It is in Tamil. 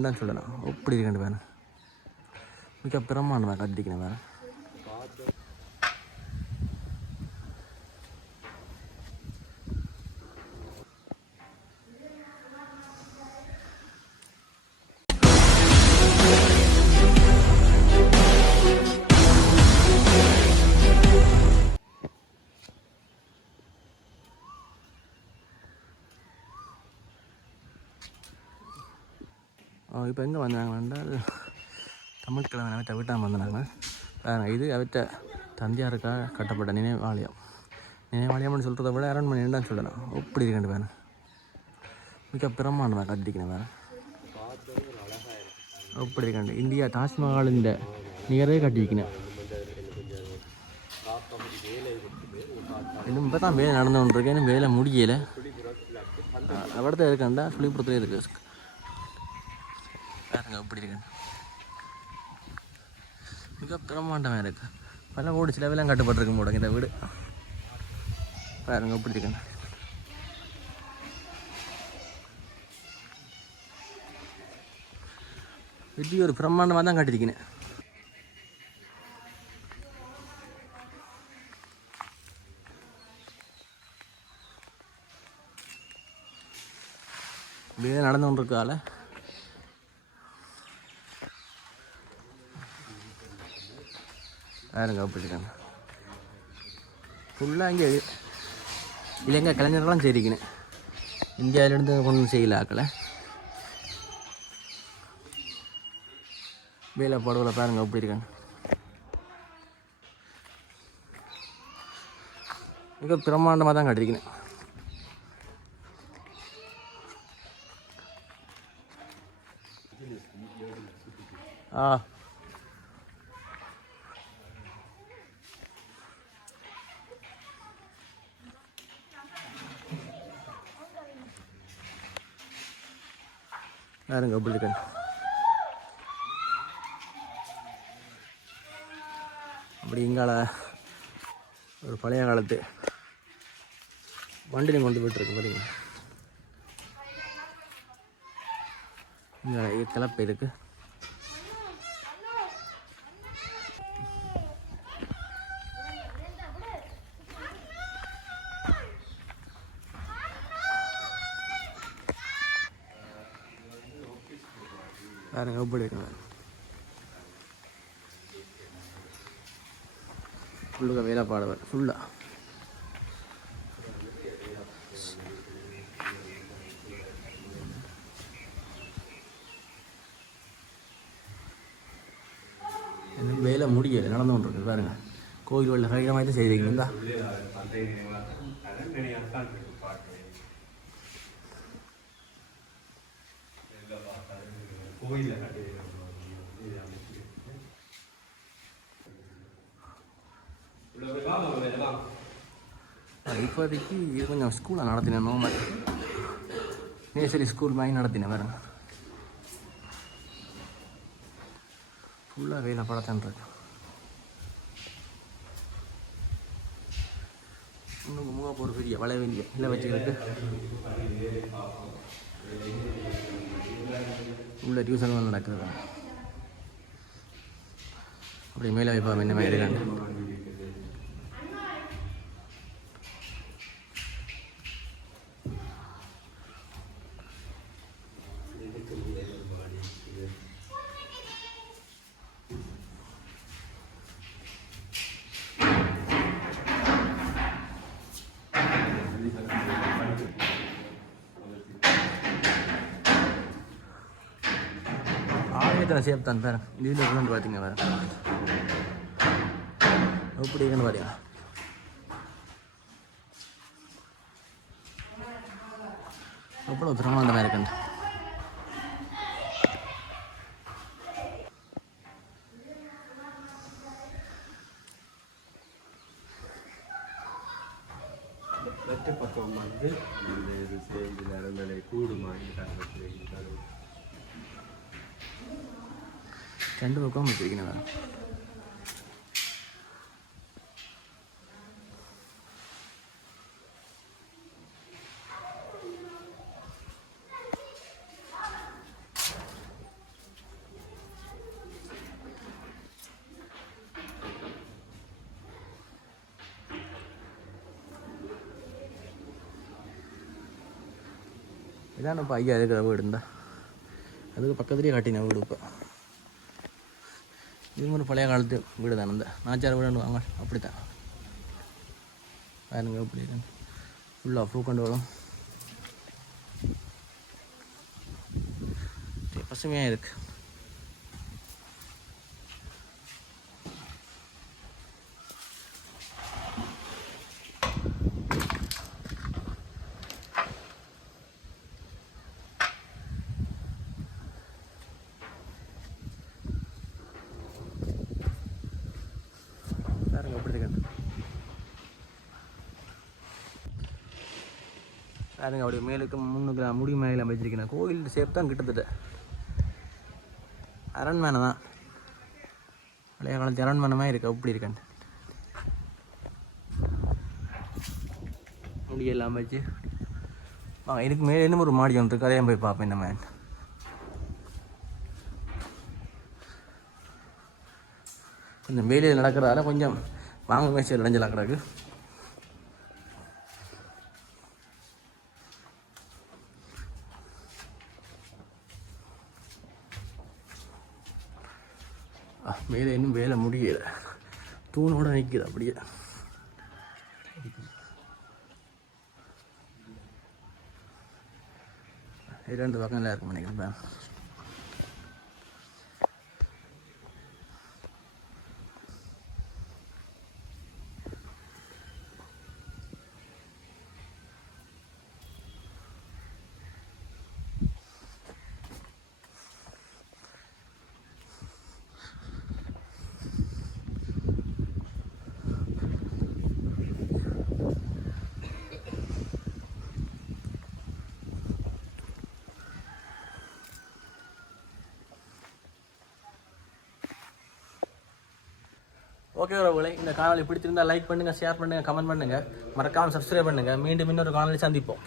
என்ன சொல்லலாம் எப்படி இருக்கேன் வேறு மிக பிரமாண்டமாக கட்டிக்கிறேன் வேறு. இப்போ எங்கே வந்தாங்கன்றால் தமிழ் கிழமை அவற்றை வீட்டாமல் வந்தாங்க. இது அவற்றை தந்தையாருக்காக கட்டப்பட்ட நினைவாலயம்னு சொல்கிறத விட அரண்மனை தான் சொல்லலாம். எப்படி இருக்கேன் வேறு மிக பிரமாண்டமாக கட்டிக்கிறேன் வேறு. எப்படி இருக்கேன் இந்தியா தாஜ்மஹால் இந்த நிகரே கட்டிக்கிறேன். இன்னும் இப்போ தான் வேலை நடந்து கொண்டிருக்கேன். இன்னும் வேலை முடியலை. அவடத்த இருக்காண்டா சுழிப்புறத்துல இருக்குது பாருங்க. எப்படி இருக்கு மிக பிரமாண்டமாக இருக்கு. பல கோடி சிலவெல்லாம் கட்டப்பட்டிருக்கும் போட இந்த வீடு பாருங்க. எப்படி இருக்கு இப்படி ஒரு பிரமாண்டமாக தான் கட்டிருக்கேன். வேலை நடந்து கொண்டிருக்கால பாருங்க. அப்படி இருக்காங்க ஃபுல்லாக இங்கே இல்லைங்க கலைஞர்கள்லாம் செய்திருக்கேன். இந்தியாவிலேருந்து கொண்டு செய்யல ஆக்கலை வேலைப்பாடுகளை பாருங்க. அப்படி இருக்காங்க மிக பிரமாண்டமாக தான் கட்டிருக்கேன். பாருங்க. அப்படி இருக்காங்க அப்படி இங்கால ஒரு பழைய காலத்து வண்டிலையும் கொண்டு போய்ட்டுருக்கு பார்த்தீங்களா. இங்கே கிளப்பு இருக்குது. பாருங்க. எப்படி இருக்குங்க ஃபுல்லுக்கு வேலைப்பாடு ஃபுல்லாக வேலை முடியலை நடந்து கொண்டிருக்கு பாருங்க. கோயில் உள்ள கைதமாக தான் செய்திருக்கீங்களா. இப்போதைக்கு இது கொஞ்சம் ஸ்கூலில் நடத்தினேன். நோமல் நேசரி ஸ்கூல் மாதிரி நடத்தினேன் பாருங்க. ஃபுல்லாக வேலை படத்தன்றது. இன்னும் முக போகிற பெரிய வளைவெளிய இல்லை வச்சுக்கிட்டு உள்ள டியூஷன் நடக்குது. அப்படி மேலே வைப்பா என்ன மாதிரி இருக்காங்க. ஆலயத்தில் சேஃப் தான் பாருங்க. இதில் இருக்குன்னு பார்த்தீங்க வேறு எப்படி இருக்குன்னு பார்த்தீங்களா. எவ்வளோ பிரமாண்டமாக இருக்குன்னு மற்ற பக்கம் வந்து இது சேர்ந்து நடந்தலை கூடுமாறி ரெண்டு பக்கம் வச்சிருக்கேன் வேறு. இதான் இப்போ ஐயா இருக்கிற வீடு இருந்தா அதுக்கு பக்கத்துலேயே காட்டின வீடு. இப்போ இது ஒரு பழைய காலத்து வீடு தானே, இந்த நாச்சார் வீடு வாங்க அப்படி தான் பாருங்க. எப்படி இருக்கு ஃபுல்லாக பூ கொண்டு வரும், பசுமையாக இருக்குது. பாருங்க எப்படி இருக்கு பாருங்க. அப்படியே மேலுக்கு 3 கிலோ முடி மேலே வச்சிருக்கேன். கோயில் சேஃப் தான் கிட்டத்தட்ட அரண்மனை தான், பழைய காலத்து அரண்மனை இருக்கு. அப்படி இருக்கேன் முடியெல்லாம் வச்சு வாங்க. இதுக்கு மேலே இன்னும் ஒரு மாடி ஒன்று இருக்கு, அதையும் போய் பார்ப்பேன். நம்ம கொஞ்சம் வேலையில் நடக்கிறதால கொஞ்சம் வாங்க மேய்ச்சல் இடைஞ்சலாக கிடக்கு. மேலே இன்னும் வேலை முடியலை, தூணோட நிற்கிது அப்படியே. இரண்டு பக்கம் எல்லாம் இருக்கும் நினைக்கிறேன். ஓகே உறவுகளே, இந்த காணொலி பிடிச்சிருந்தால் லைக் பண்ணுங்கள், ஷேர் பண்ணுங்கள், கமெண்ட் பண்ணுங்கள், மறக்காமல் சப்ஸ்கிரைப் பண்ணுங்கள். மீண்டும் இன்னொரு காணொலி சந்திப்போம்.